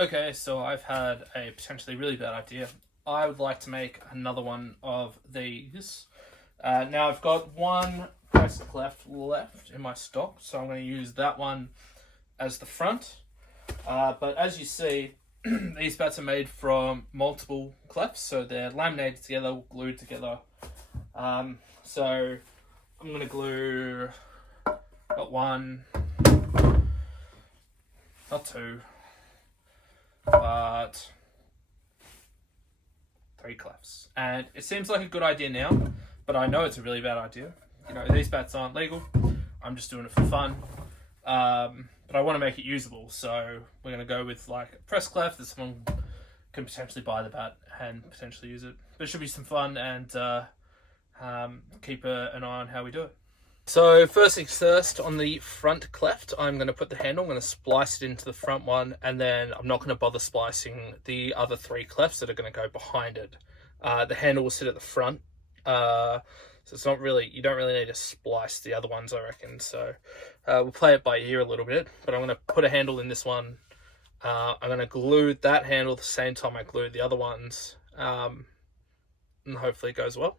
Okay, so I've had a potentially really bad idea. I would like to make another one of these. Now I've got one press clef left in my stock, so I'm going to use that one as the front. But as you see, these bats are made from multiple clefs, so they're laminated together, glued together. So I'm going to glue not one, not two, but 3 clefs. And it seems like a good idea now, but I know it's a really bad idea. You know, these bats aren't legal. I'm just doing it for fun. But I want to make it usable, so we're going to go with like a press clef that someone can potentially buy the bat and potentially use it. But it should be some fun, and keep an eye on how we do it. So first things first, on the front cleft, I'm going to put the handle, I'm going to splice it into the front one, and then I'm not going to bother splicing the other 3 clefs that are going to go behind it. The handle will sit at the front, so it's not really, you don't really need to splice the other ones, I reckon. So we'll play it by ear a little bit, but I'm going to put a handle in this one. I'm going to glue that handle the same time I glue the other ones, and hopefully it goes well.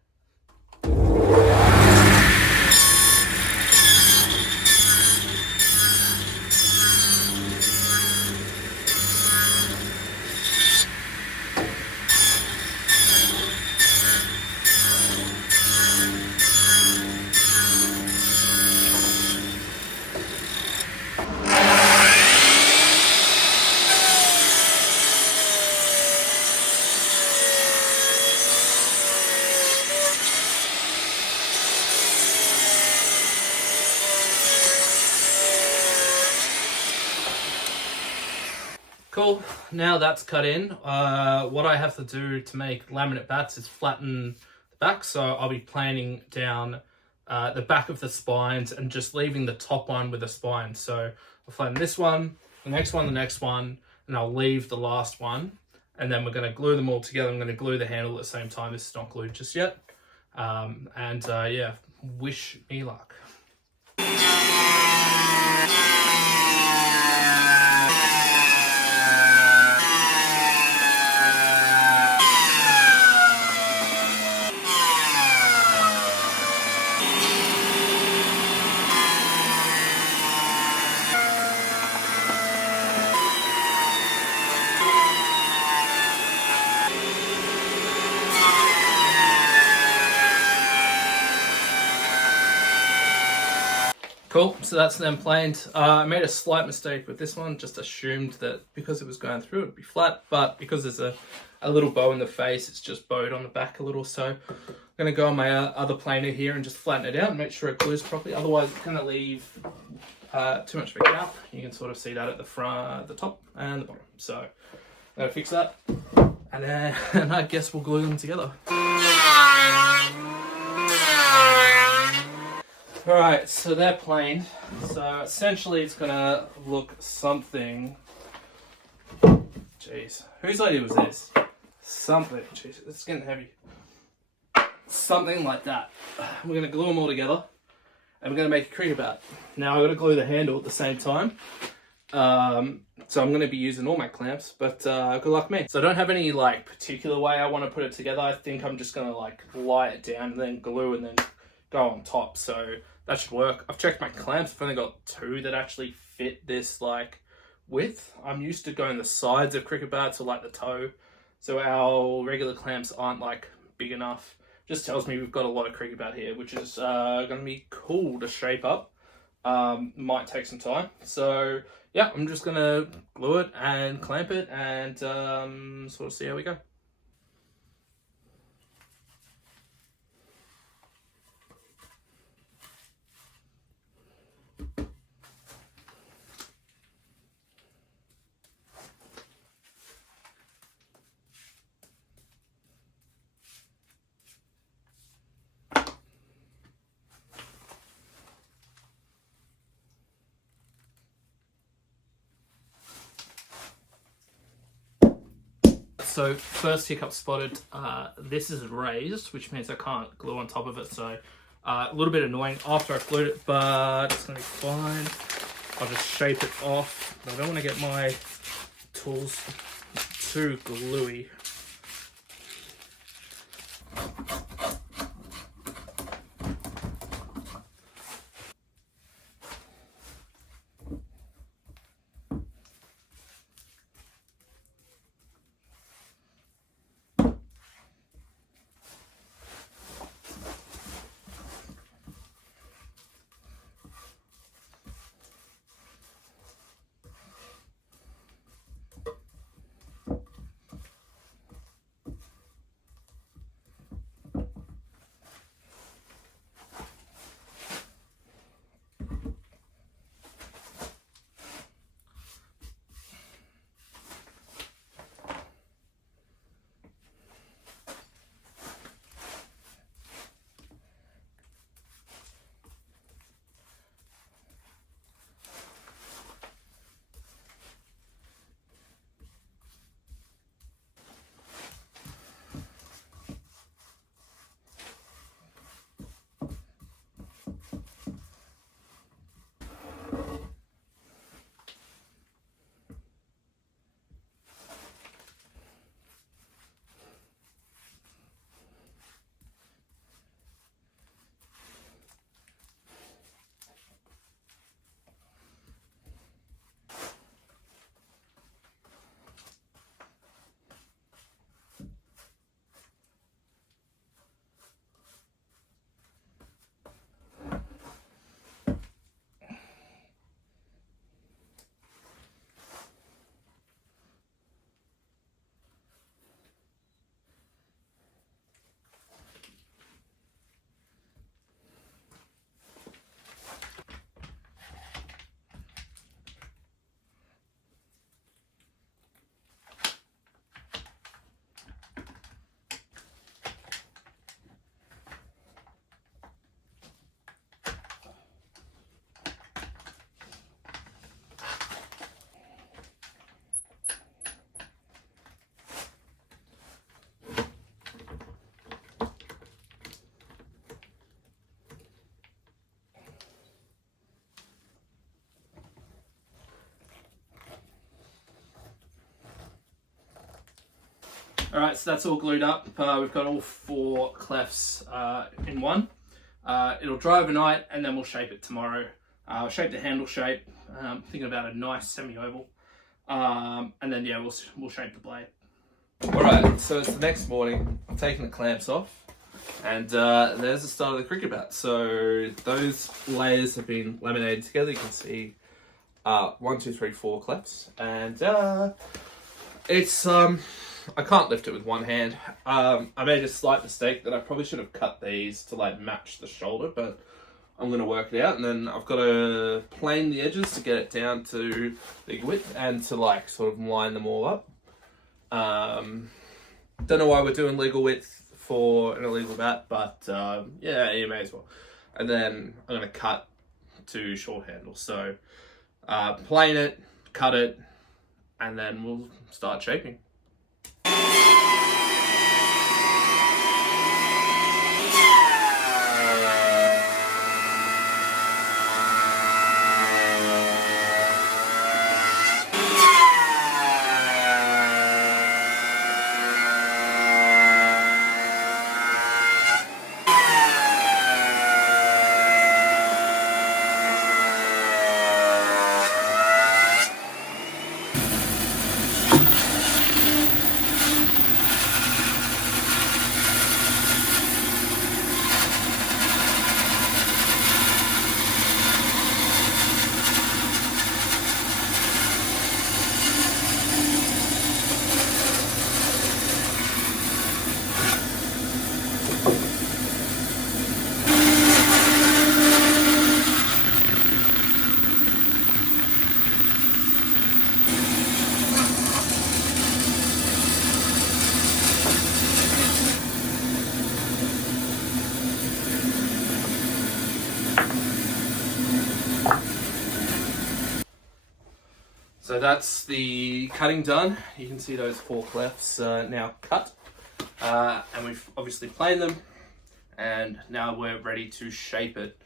Cool, now that's cut in. What I have to do to make laminate bats is flatten the back, so I'll be planing down the back of the spines and just leaving the top one with a spine. So I'll flatten this one, the next one, and I'll leave the last one, and then we're going to glue them all together. I'm going to glue the handle at the same time. This is not glued just yet. Yeah, wish me luck. Cool, so that's them planed. I made a slight mistake with this one, just assumed that because it was going through it would be flat, but because there's a little bow in the face, it's just bowed on the back a little. So I'm going to go on my other planer here and just flatten it out and make sure it glues properly. Otherwise it's going to leave too much of a gap. You can sort of see that at the front, the top and the bottom. So I'm going to fix that, and then I guess we'll glue them together. Alright, so they're planed. So essentially it's gonna look something. Jeez, whose idea was this? Something. Jeez, it's getting heavy. Something like that. We're gonna glue them all together, and we're gonna make a cricket bat. Now I've got to glue the handle at the same time. So I'm gonna be using all my clamps, but good luck me. So I don't have any like particular way I want to put it together. I think I'm just gonna like lie it down and then glue and then go on top. So that should work. I've checked my clamps. I've only got 2 that actually fit this like width. I'm used to going the sides of cricket bats or like the toe. So our regular clamps aren't like big enough. Just tells me we've got a lot of cricket bat here, which is going to be cool to shape up. Might take some time. So yeah, I'm just going to glue it and clamp it and sort of see how we go. So first hiccup spotted, this is raised, which means I can't glue on top of it, so a little bit annoying after I've glued it, but it's going to be fine. I'll just shape it off. I don't want to get my tool's too gluey. Alright, so that's all glued up. We've got all 4 clefs in one. It'll dry overnight and then we'll shape it tomorrow. I'll shape the handle shape, thinking about a nice semi-oval. And then yeah, we'll shape the blade. Alright, so it's the next morning. I've taken the clamps off and there's the start of the cricket bat. So those layers have been laminated together. You can see 1, 2, 3, 4 clefs. And it's I can't lift it with one hand. I made a slight mistake that I probably should have cut these to like match the shoulder, but I'm going to work it out. And then I've got to plane the edges to get it down to the width and to like sort of line them all up. Don't know why we're doing legal width for an illegal bat, but yeah, you may as well. And then I'm going to cut to short handle. So plane it, cut it, and then we'll start shaping. So that's the cutting done. You can see those 4 clefs now cut, and we've obviously planed them, and now we're ready to shape it.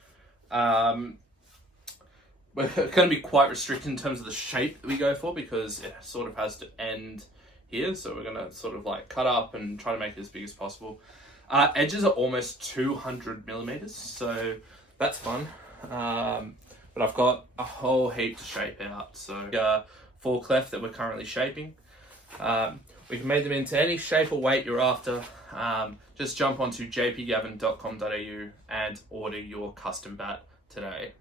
we're going to be quite restricted in terms of the shape that we go for, because it sort of has to end here. So we're going to sort of like cut up and try to make it as big as possible. Edges are almost 200 millimeters, so that's fun. But I've got a whole heap to shape out. So four clef that we're currently shaping. We can make them into any shape or weight you're after. Just jump onto jpgavin.com.au and order your custom bat today.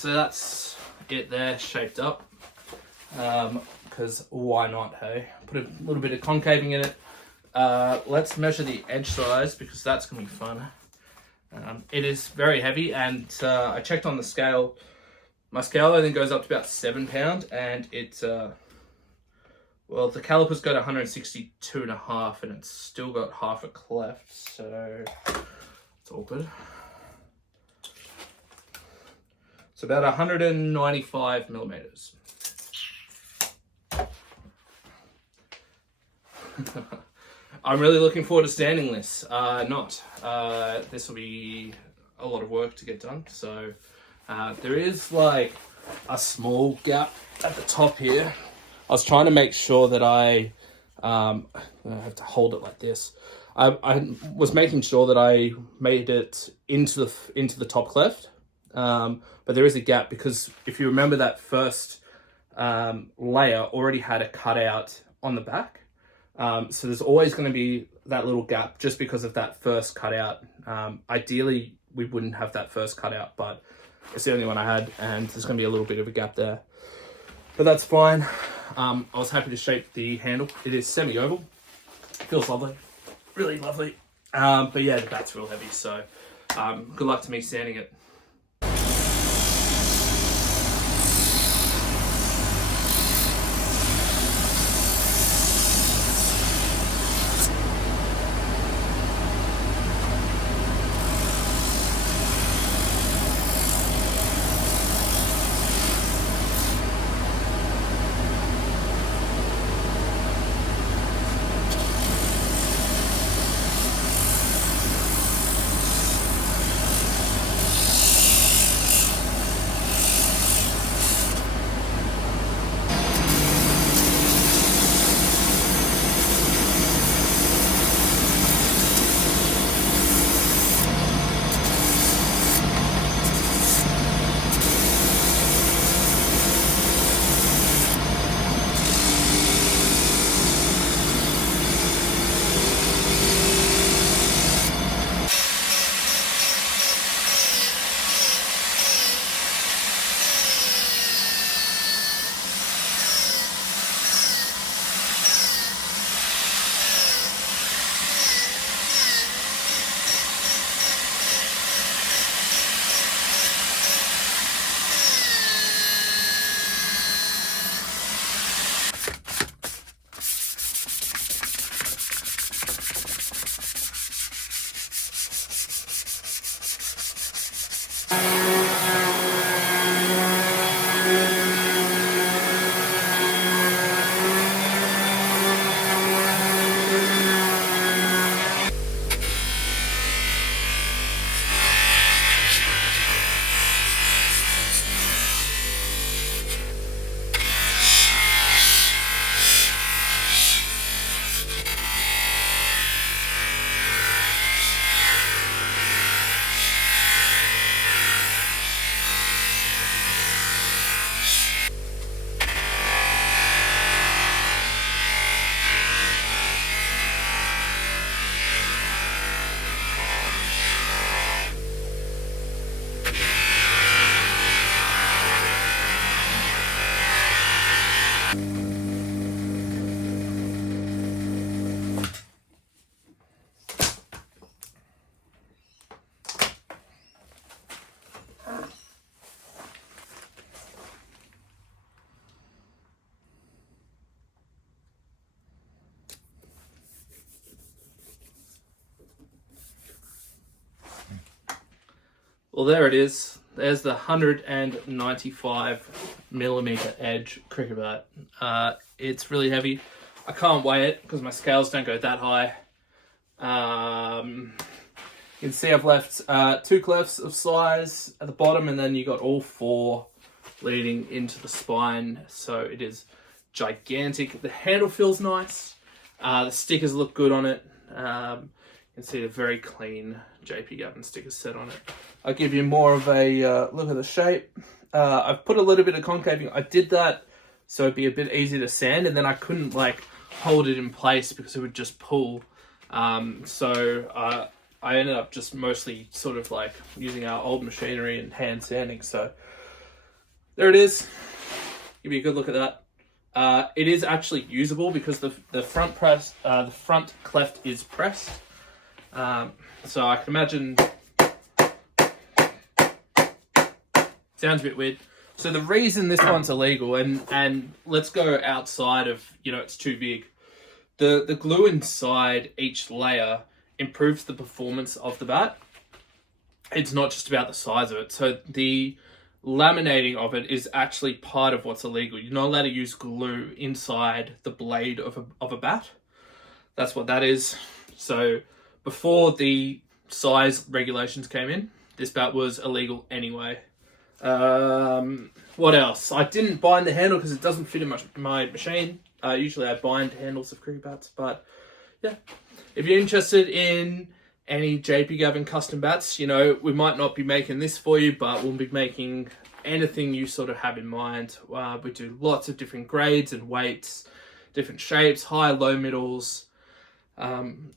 so that's it there, shaped up. Because why not, hey? Put a little bit of concaving in it. Let's measure the edge size because that's going to be fun. It is very heavy, and I checked on the scale. My scale I think goes up to about 7 pounds, and it's well, the calipers go to 162.5, and it's still got half a cleft, so it's all good. It's about 195 millimeters. I'm really looking forward to sanding this. This will be a lot of work to get done. So there is like a small gap at the top here. I was trying to make sure that I have to hold it like this. I was making sure that I made it into the top cleft, but there is a gap because if you remember that first layer already had a cutout on the back. So there's always going to be that little gap just because of that first cutout. Ideally, we wouldn't have that first cutout, but it's the only one I had, and there's going to be a little bit of a gap there. But that's fine. I was happy to shape the handle. It is semi-oval. Feels lovely. Really lovely. But yeah, the bat's real heavy, so good luck to me sanding it. Well, there it is. There's the 195 millimeter edge cricket bat. It's really heavy. I can't weigh it because my scales don't go that high. You can see I've left 2 clefts of size at the bottom, and then you got all 4 leading into the spine. So it is gigantic. The handle feels nice. The stickers look good on it. You can see the very clean JP Gavin sticker set on it. I'll give you more of a look at the shape. I've put a little bit of concaving. I did that so it'd be a bit easier to sand, and then I couldn't like hold it in place because it would just pull. So I ended up just mostly sort of like using our old machinery and hand sanding. So there it is. Give you a good look at that. It is actually usable because the front cleft is pressed. So I can imagine. Sounds a bit weird. So the reason this one's illegal, and let's go outside of, it's too big. The glue inside each layer improves the performance of the bat. It's not just about the size of it. So the laminating of it is actually part of what's illegal. You're not allowed to use glue inside the blade of a bat. That's what that is. So before the size regulations came in, this bat was illegal anyway. What else? I didn't bind the handle because it doesn't fit in my machine. Usually I bind handles of cricket bats, but yeah. If you're interested in any JP Gavin custom bats, we might not be making this for you, but we'll be making anything you sort of have in mind. We do lots of different grades and weights, different shapes, high, low, middles.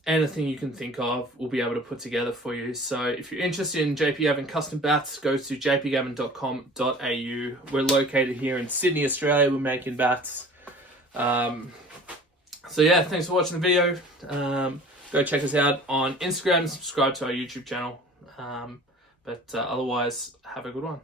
Anything you can think of, we'll be able to put together for you. So if you're interested in JP Gavin custom bats, go to jpgavin.com.au. We're located here in Sydney, Australia. We're making bats. So yeah, thanks for watching the video. Go check us out on Instagram, subscribe to our YouTube channel. But otherwise, have a good one.